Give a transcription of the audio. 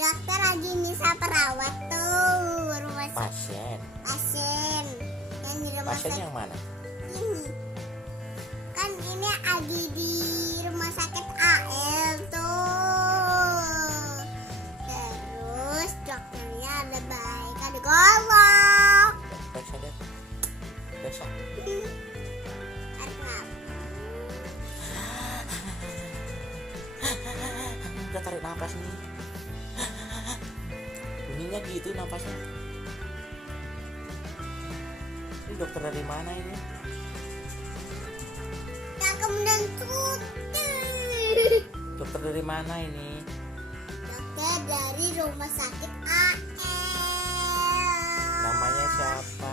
Dokter lagi misal perawat tuh rumah Pasien. pasien yang di rumah Pasien sakit yang mana? ini. Kan ini lagi di rumah sakit AL tuh. Terus dokternya lebay kan digolok. Periksa deh. Periksa. Kenapa? Udah tarik nafas nih. Bunyinya gitu nafasnya. Ini dokter dari mana ini? Cakep dan putih. Dokter dari mana ini? Dokter dari rumah sakit AL. Namanya siapa?